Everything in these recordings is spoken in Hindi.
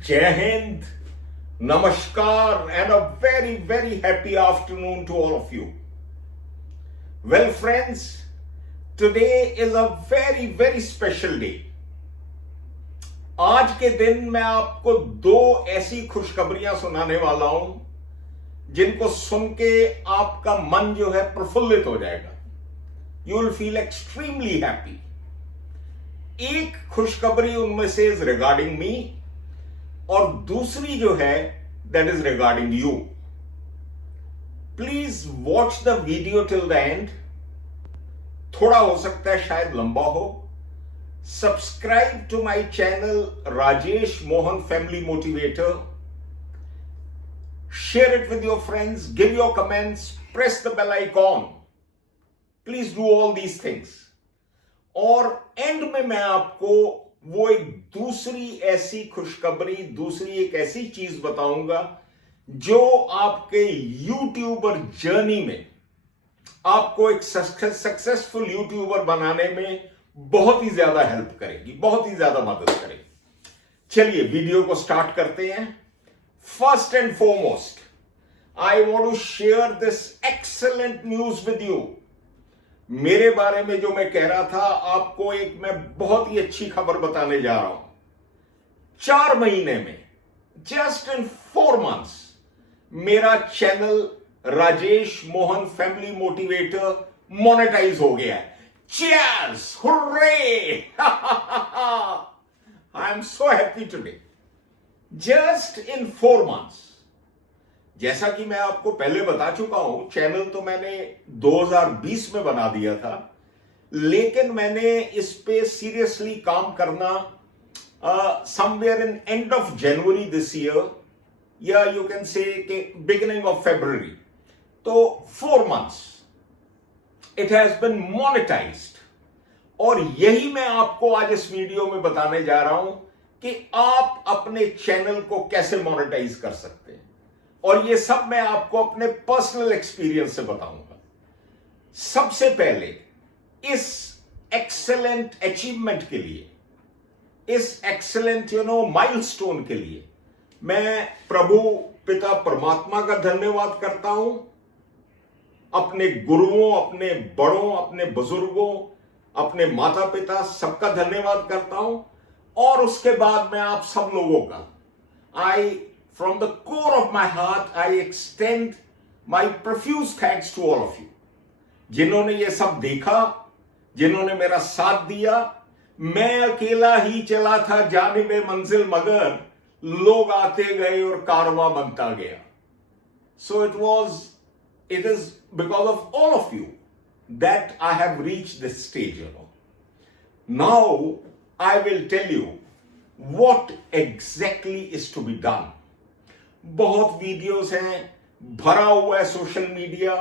Jai Hind, Namaskar, and a very, very happy afternoon to all of you. Well, friends, today is a very, very special day. आज के दिन मैं आपको दो ऐसी खुशखबरियां सुनाने वाला हूं जिनको सुन के आपका मन जो है प्रफुल्लित हो जाएगा. You will feel extremely happy. एक खुशखबरी उनमें से इज रिगार्डिंग मी और दूसरी जो है that is regarding you. Please watch the video till the end. थोड़ा हो सकता है शायद लंबा हो. Subscribe to my channel Rajesh Mohan family motivator. Share it with your friends, give your comments, press the bell icon. Please do all these things. और एंड में मैं आपको वो एक दूसरी ऐसी खुशखबरी, दूसरी एक ऐसी चीज बताऊंगा जो आपके यूट्यूबर जर्नी में आपको एक सक्सेसफुल यूट्यूबर बनाने में बहुत ही ज्यादा हेल्प करेगी, बहुत ही ज्यादा मदद करेगी. चलिए वीडियो को स्टार्ट करते हैं. First and foremost, I want to share this excellent news with you. मेरे बारे में जो मैं कह रहा था, आपको एक मैं बहुत ही अच्छी खबर बताने जा रहा हूं. 4 महीने में, just in 4 months, मेरा channel Rajesh Mohan family motivator monetize हो गया है. Cheers! Hooray! I am so happy today. Just in 4 months. जैसा कि मैं आपको पहले बता चुका हूं, चैनल तो मैंने 2020 में बना दिया था, लेकिन मैंने इस पे सीरियसली काम करना somewhere in end of January this year, या you can say beginning of February. तो 4 months it has been monetised. और यही मैं आपको आज इस वीडियो में बताने जा रहा हूं कि आप अपने चैनल को कैसे मोनेटाइज कर सकते हैं. और ये सब मैं आपको अपने पर्सनल एक्सपीरियंस से बताऊंगा. सबसे पहले इस एक्सेलेंट अचीवमेंट के लिए, इस एक्सेलेंट माइलस्टोन के लिए मैं प्रभु पिता परमात्मा का धन्यवाद करता हूं, अपने गुरुओं, अपने बड़ों, अपने बुजुर्गों, अपने माता पिता सबका धन्यवाद करता हूं. और उसके बाद मैं आप सब लोगों का from the core of my heart I extend my profuse thanks to all of you, जिन्होंने ये सब देखा, जिन्होंने मेरा साथ दिया. मैं अकेला ही चला था जानिबे मंजिल, मगर लोग आते गए और कारवां बनता गया. So it is because of all of you that I have reached this stage. Now I will tell you what exactly is to be done. बहुत वीडियोस हैं, भरा हुआ है सोशल मीडिया,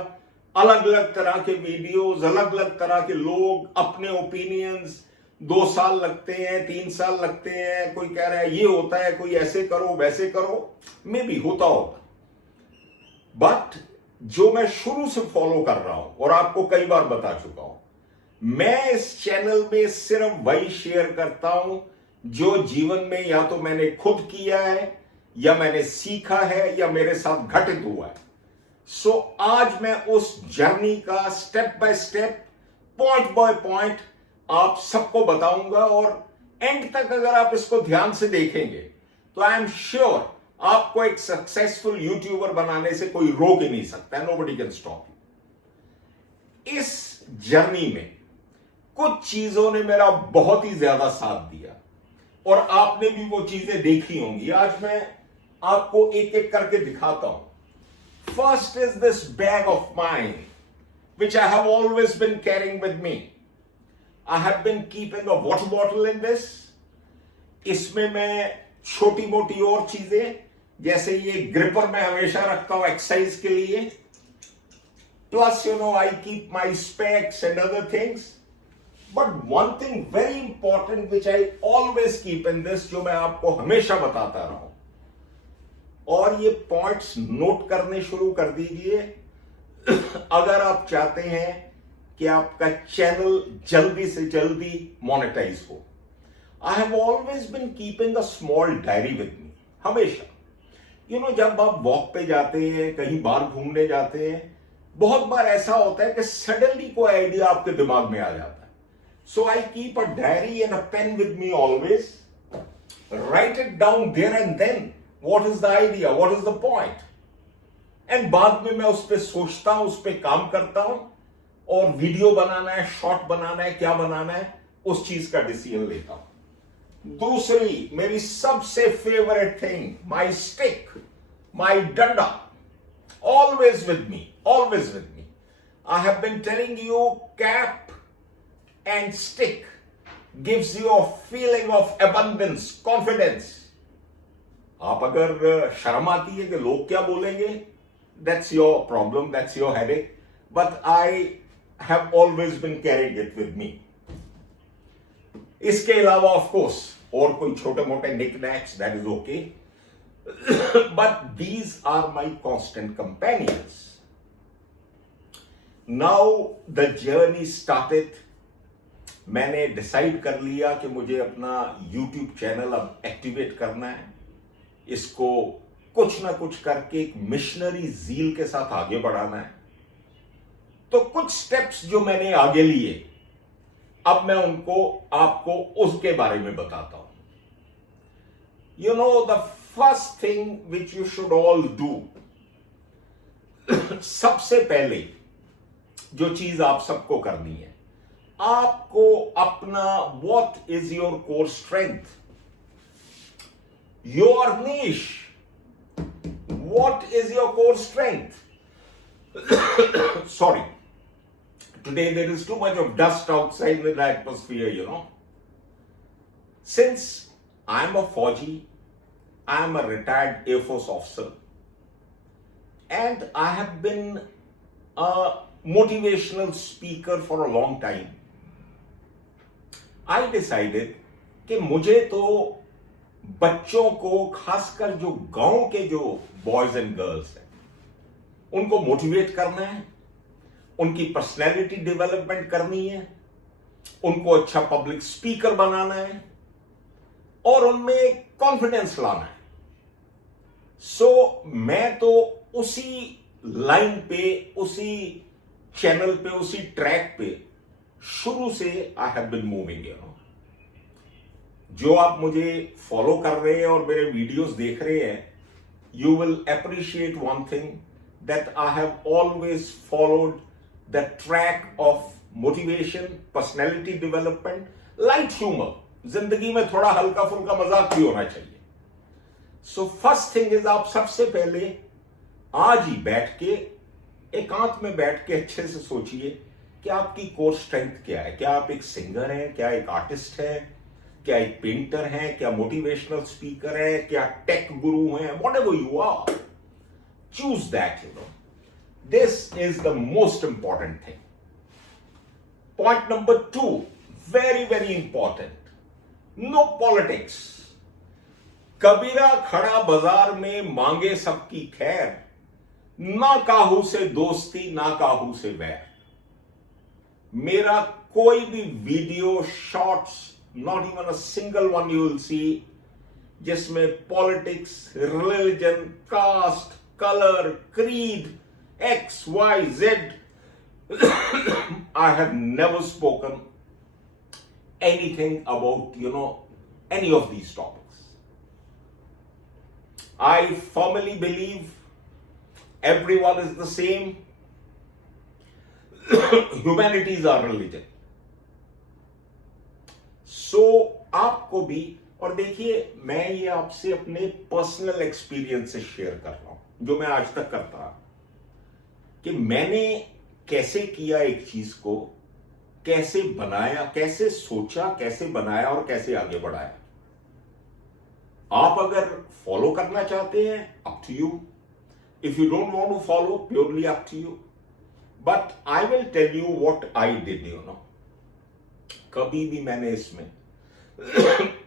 अलग अलग तरह के वीडियोस, अलग अलग तरह के लोग, अपने ओपिनियंस. 2 साल लगते हैं, 3 साल लगते हैं, कोई कह रहा है ये होता है, कोई ऐसे करो वैसे करो. मे बी होता होगा, बट जो मैं शुरू से फॉलो कर रहा हूं और आपको कई बार बता चुका हूं, मैं इस चैनल में सिर्फ वही शेयर करता हूं जो जीवन में या तो मैंने खुद किया है, या मैंने सीखा है, या मेरे साथ घटित हुआ है. सो आज मैं उस जर्नी का step by step, point by point आप सबको बताऊंगा. और एंड तक अगर आप इसको ध्यान से देखेंगे तो आई एम श्योर आपको एक सक्सेसफुल यूट्यूबर बनाने से कोई रोक ही नहीं सकता. Nobody can stop you. इस जर्नी में कुछ चीजों ने मेरा बहुत ही ज्यादा साथ दिया और आपने भी वो चीजें देखी होंगी. आज मैं आपको एक एक करके दिखाता हूं. First is this bag of mine which I have always been carrying with me. I have been keeping a water bottle in this. इसमें मैं छोटी मोटी और चीजें, जैसे ये ग्रिपर मैं हमेशा रखता हूं एक्सरसाइज के लिए, plus I keep my specs and other things. But one thing very important which I always keep in this, जो मैं आपको हमेशा बताता रहा हूं, और ये पॉइंट्स नोट करने शुरू कर दीजिए अगर आप चाहते हैं कि आपका चैनल जल्दी से जल्दी मोनेटाइज हो. I have always been keeping a small diary with me. हमेशा। जब आप वॉक पे जाते हैं, कहीं बाहर घूमने जाते हैं, बहुत बार ऐसा होता है कि सडनली कोई आइडिया आपके दिमाग में आ जाता है। So I keep a diary and a pen with me always, write it down there and then, what is the idea, what is the point, and बाद में मैं उस पर सोचता हूं, उस पर काम करता हूं, और वीडियो बनाना है, शॉर्ट बनाना है, क्या बनाना है, उस चीज का डिसीजन लेता हूं। दूसरी मेरी सबसे फेवरेट थिंग, माई स्टिक, माई डंडा, always with me, always with me. I have been telling you, cap and stick gives you a feeling of abundance, confidence. आप अगर शर्म आती है कि लोग क्या बोलेंगे, that's your problem, that's your headache, but I have always been carrying it with me. इसके अलावा ऑफ कोर्स और कोई छोटे मोटे निकनैक्स, that is okay. But these are my constant companions. Now the journey started. मैंने डिसाइड कर लिया कि मुझे अपना YouTube चैनल अब एक्टिवेट करना है, इसको कुछ ना कुछ करके एक मिशनरी जील के साथ आगे बढ़ाना है। तो कुछ स्टेप्स जो मैंने आगे लिए, अब मैं उनको आपको उसके बारे में बताता हूं। The first thing which you should all do, सबसे पहले जो चीज आप सबको करनी है, आपको अपना what is your core strength, your niche, what is your core strength. Sorry, today there is too much of dust outside in the atmosphere. Since I'm a Fauji, I'm a retired Air Force officer, and I have been a motivational speaker for a long time. I decided कि मुझे तो बच्चों को, खासकर जो गांव के जो बॉयज एंड गर्ल्स हैं, उनको मोटिवेट करना है, उनकी पर्सनैलिटी डेवलपमेंट करनी है, उनको अच्छा पब्लिक स्पीकर बनाना है और उनमें कॉन्फिडेंस लाना है। सो मैं तो उसी लाइन पे, उसी चैनल पे, उसी ट्रैक पे शुरू से आई हैव बीन मूविंग। जो आप मुझे फॉलो कर रहे हैं और मेरे वीडियोस देख रहे हैं, you will appreciate one thing, that I have always followed the track of motivation, personality development, light humor. जिंदगी में थोड़ा हल्का फुल्का मजाक भी होना चाहिए। सो फर्स्ट थिंग इज, आप सबसे पहले आज ही बैठ के, एकांत में बैठ के अच्छे से सोचिए कि आपकी कोर स्ट्रेंथ क्या है। क्या आप एक सिंगर हैं, क्या एक आर्टिस्ट है, क्या एक पेंटर हैं, क्या मोटिवेशनल स्पीकर है, क्या टेक गुरु हैं, whatever you are, choose that. This is the most important thing. Point number 2, very, very important. No politics. कबीरा खड़ा बाजार में मांगे सबकी खैर, ना काहू से दोस्ती ना काहू से वैर। मेरा कोई भी video, shorts, not even a single one you will see, जिसमें politics, religion, caste, colour, creed, X, Y, Z, I have never spoken anything about, any of these topics. I firmly believe everyone is the same. Humanity is our religion. So, आपको भी, और देखिए, मैं ये आपसे अपने पर्सनल एक्सपीरियंस से शेयर कर रहा हूं, जो मैं आज तक करता रहा, कि मैंने कैसे किया एक चीज को, कैसे बनाया, कैसे सोचा, कैसे बनाया और कैसे आगे बढ़ाया। आप अगर फॉलो करना चाहते हैं, up to you. If you don't want to follow, purely up to you. But I will tell you what I did. कभी भी मैंने इसमें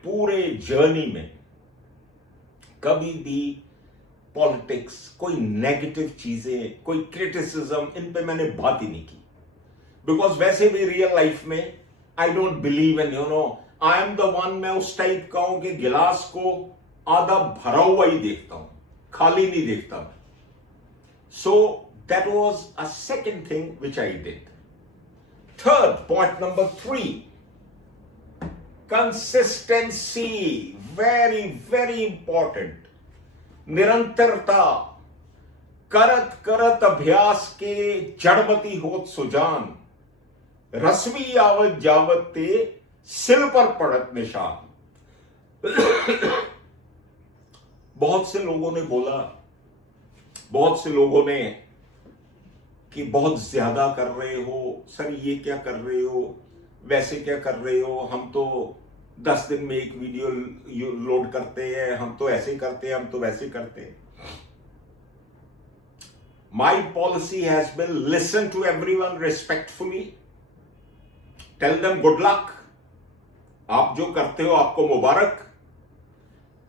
पूरे जर्नी में कभी भी पॉलिटिक्स, कोई नेगेटिव चीजें, कोई क्रिटिसिज्म, इन पे मैंने बात ही नहीं की। बिकॉज वैसे भी रियल लाइफ में I don't believe in, I am the one, मैं उस टाइप का हूं कि गिलास को आधा भरा हुआ ही देखता हूं, खाली नहीं देखता मैं. So that was a second thing which I did. Third, point number 3, consistency. Very, very important. निरंतरता. करत करत अभ्यास के जड़मती होत सुजान, रसवी आवत जावत ते सिल पर पड़त निशान. बहुत से लोगों ने बोला, बहुत से लोगों ने कि बहुत ज्यादा कर रहे हो सर, ये क्या कर रहे हो, वैसे क्या कर रहे हो, हम तो 10 दिन में एक वीडियो लोड करते हैं, हम तो ऐसे करते हैं, हम तो वैसे करते हैं. My policy has been listen to everyone respectfully, tell them good luck. आप जो करते हो आपको मुबारक.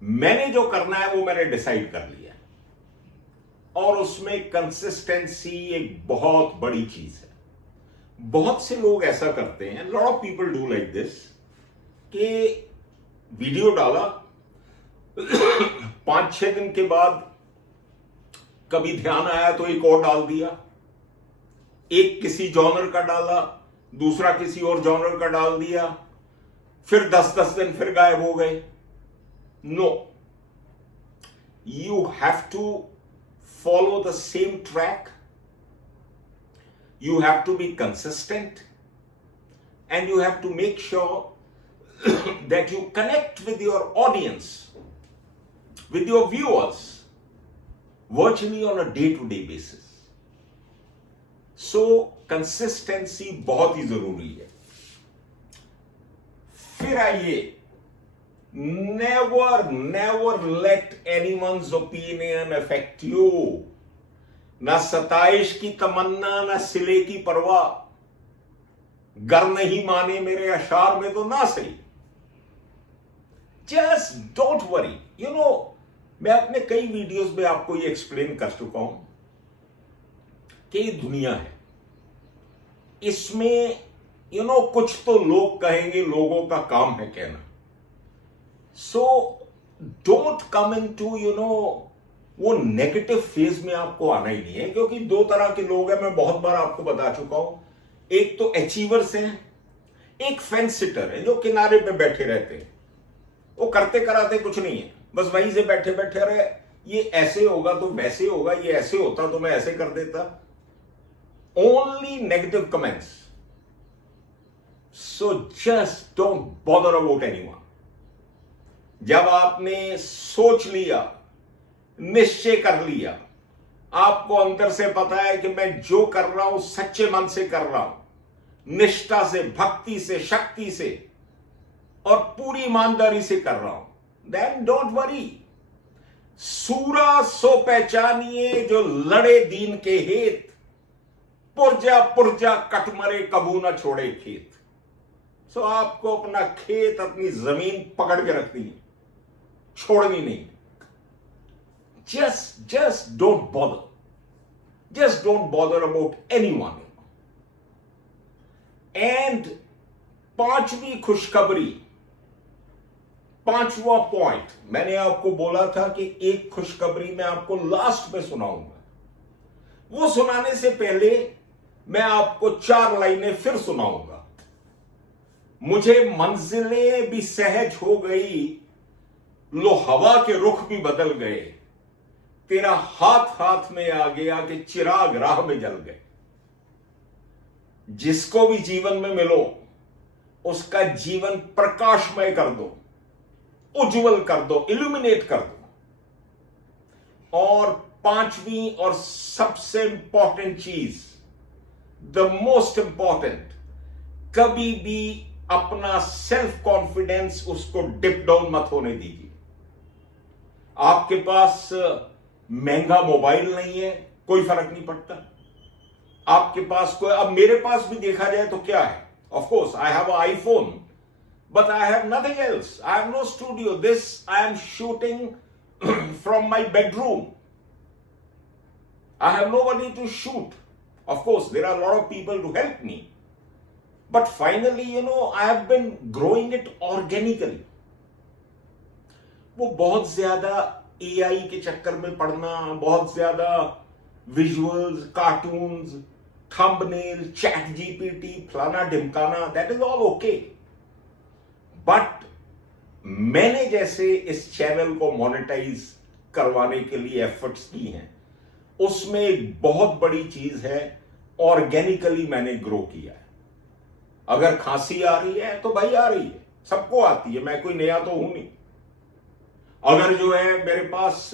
मैंने जो करना है वो मैंने डिसाइड कर लिया, और उसमें कंसिस्टेंसी एक बहुत बड़ी चीज है. बहुत से लोग ऐसा करते हैं, lot of people do like this, कि वीडियो डाला 5-6 दिन के बाद कभी ध्यान आया तो एक और डाल दिया, एक किसी जॉनर का डाला, दूसरा किसी और जॉनर का डाल दिया, फिर 10-10 दिन फिर गायब हो गए. No, you have to follow the same track. You have to be consistent, and you have to make sure that you connect with your audience, with your viewers, virtually on a day-to-day basis. So consistency बहुत ही जरूरी है. फिर आइए, never let anyone's opinion affect you. ना सताइश की तमन्ना, ना सिले की परवाह, गर नहीं माने मेरे अशार में तो ना सही. Just don't worry. You know, मैं अपने कई वीडियोस में आपको ये एक्सप्लेन कर चुका हूं कि ये दुनिया है, इसमें कुछ तो लोग कहेंगे, लोगों का काम है कहना. सो डोंट कम इनटू वो नेगेटिव फेज में आपको आना ही नहीं है, क्योंकि 2 तरह के लोग हैं, मैं बहुत बार आपको बता चुका हूं. एक तो अचीवर्स हैं, एक फेंस सिटर है जो किनारे पे बैठे रहते हैं. वो करते कराते कुछ नहीं है, बस वहीं से बैठे बैठे रहे, ये ऐसे होगा तो वैसे होगा, ये ऐसे होता तो मैं ऐसे कर देता. Only negative comments. So just don't bother about anyone. जब आपने सोच लिया, निश्चय कर लिया, आपको अंदर से पता है कि मैं जो कर रहा हूं सच्चे मन से कर रहा हूं, निष्ठा से, भक्ति से, शक्ति से और पूरी ईमानदारी से कर रहा हूं, देन डोंट वरी. सूरा सो पहचानिए जो लड़े दीन के हेत, पुरजा पुरजा कट मरे कबू ना छोड़े खेत. सो आपको अपना खेत, अपनी जमीन पकड़ के रखनी है, छोड़नी नहीं. Just don't bother. Just don't bother about anyone. And 5वीं खुशखबरी, 5वां पॉइंट, मैंने आपको बोला था कि एक खुशखबरी मैं आपको लास्ट में सुनाऊंगा. वो सुनाने से पहले मैं आपको 4 लाइनें फिर सुनाऊंगा. मुझे मंजिलें भी सहज हो गई, लो हवा के रुख भी बदल गए, तेरा हाथ हाथ में आ गया कि चिराग राह में जल गए. जिसको भी जीवन में मिलो उसका जीवन प्रकाशमय कर दो, उज्जवल कर दो, इल्यूमिनेट कर दो. और 5वीं और सबसे इंपॉर्टेंट चीज, द मोस्ट इंपॉर्टेंट, कभी भी अपना सेल्फ कॉन्फिडेंस उसको डिप डाउन मत होने दीजिए. आपके पास महंगा मोबाइल नहीं है, कोई फर्क नहीं पड़ता. आपके पास कोई, अब मेरे पास भी देखा जाए तो क्या है, of course I have a iPhone, but I have nothing else. I have no studio. This I am shooting from my bedroom. I have nobody to shoot. Of course there are lot of people to help me, but finally I have been growing it organically. वो बहुत ज्यादा एआई के चक्कर में पड़ना, बहुत ज्यादा visuals, cartoons, thumbnail, chat GPT, फलाना ढिमकाना, that is all okay. But मैंने जैसे इस चैनल को मोनेटाइज करवाने के लिए एफर्ट्स की हैं, उसमें एक बहुत बड़ी चीज है, ऑर्गेनिकली मैंने ग्रो किया है। अगर खांसी आ रही है तो भाई आ रही है, सबको आती है, मैं कोई नया तो हूं नहीं। अगर जो है मेरे पास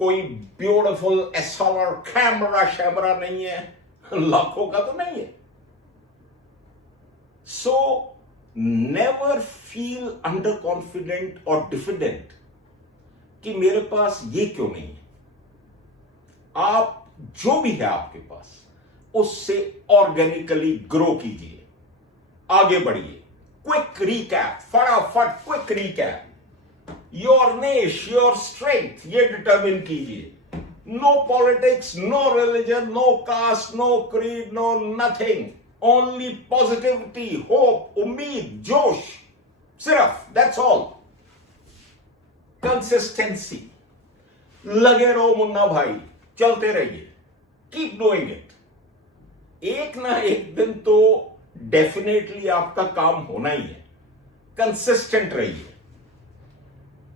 कोई ब्यूटीफुल एसएलआर कैमरा शैमरा नहीं है, लाखों का तो नहीं है। So never feel under confident और डिफिडेंट कि मेरे पास ये क्यों नहीं है। आप जो भी है आपके पास, उससे ऑर्गेनिकली ग्रो कीजिए, आगे बढ़िए। क्विक रिकैप, फटाफट quick recap. Your niche, your strength, ये डिटरमिन कीजिए। No politics, no religion, no caste, no creed, no nothing, only positivity, hope, उम्मीद, जोश, सिर्फ, दैट्स ऑल। कंसिस्टेंसी, लगे रहो मुन्ना भाई, चलते रहिए, कीप डूइंग इट। एक ना एक दिन तो डेफिनेटली आपका काम होना ही है। कंसिस्टेंट रहिए।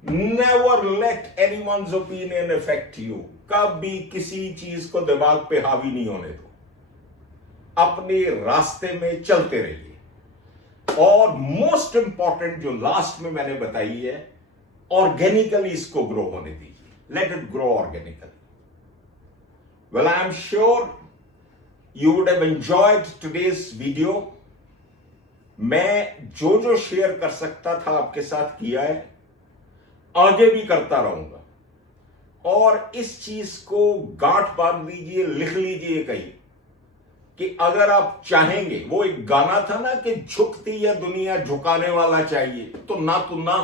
Never let anyone's opinion effect you. कभी किसी चीज को दिमाग पे हावी नहीं होने दो, अपने रास्ते में चलते रहिए। और मोस्ट इंपॉर्टेंट जो लास्ट में मैंने बताई है, ऑर्गेनिकली इसको ग्रो होने दीजिए। Let it grow organically. Well, I am sure you would have enjoyed today's video. मैं जो शेयर कर सकता था आपके साथ किया है, आगे भी करता रहूंगा। और इस चीज को गांठ बांध लीजिए, लिख लीजिए कहीं, कि अगर आप चाहेंगे, वो एक गाना था ना कि झुकती है दुनिया, झुकाने वाला चाहिए, तो ना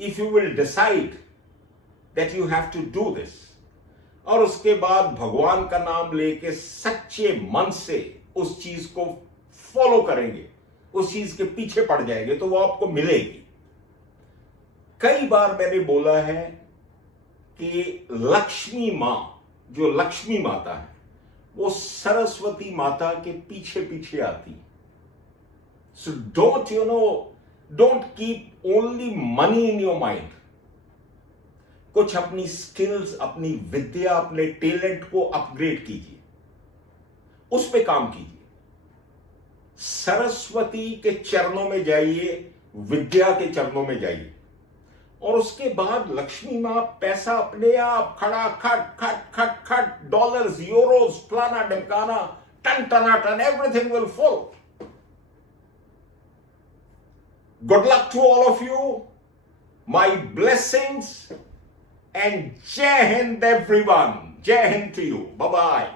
if you will decide that you have to do this, और उसके बाद भगवान का नाम लेके सच्चे मन से उस चीज को फॉलो करेंगे, उस चीज के पीछे पड़ जाएंगे, तो वो आपको मिलेगी। कई बार मैंने बोला है कि लक्ष्मी मां, जो लक्ष्मी माता है, वो सरस्वती माता के पीछे पीछे आती। So don't keep only money in your mind. कुछ अपनी स्किल्स, अपनी विद्या, अपने टैलेंट को अपग्रेड कीजिए, उस पे काम कीजिए। सरस्वती के चरणों में जाइए, विद्या के चरणों में जाइए, और उसके बाद लक्ष्मी मां पैसा अपने आप खड़ा खट खट खट खट, डॉलर्स, यूरोस, फलाना ढमकाना, टन टनाटन, everything will follow. Good luck to all of you, my blessings, and Jai Hind everyone. Jai Hind to you. Bye-bye.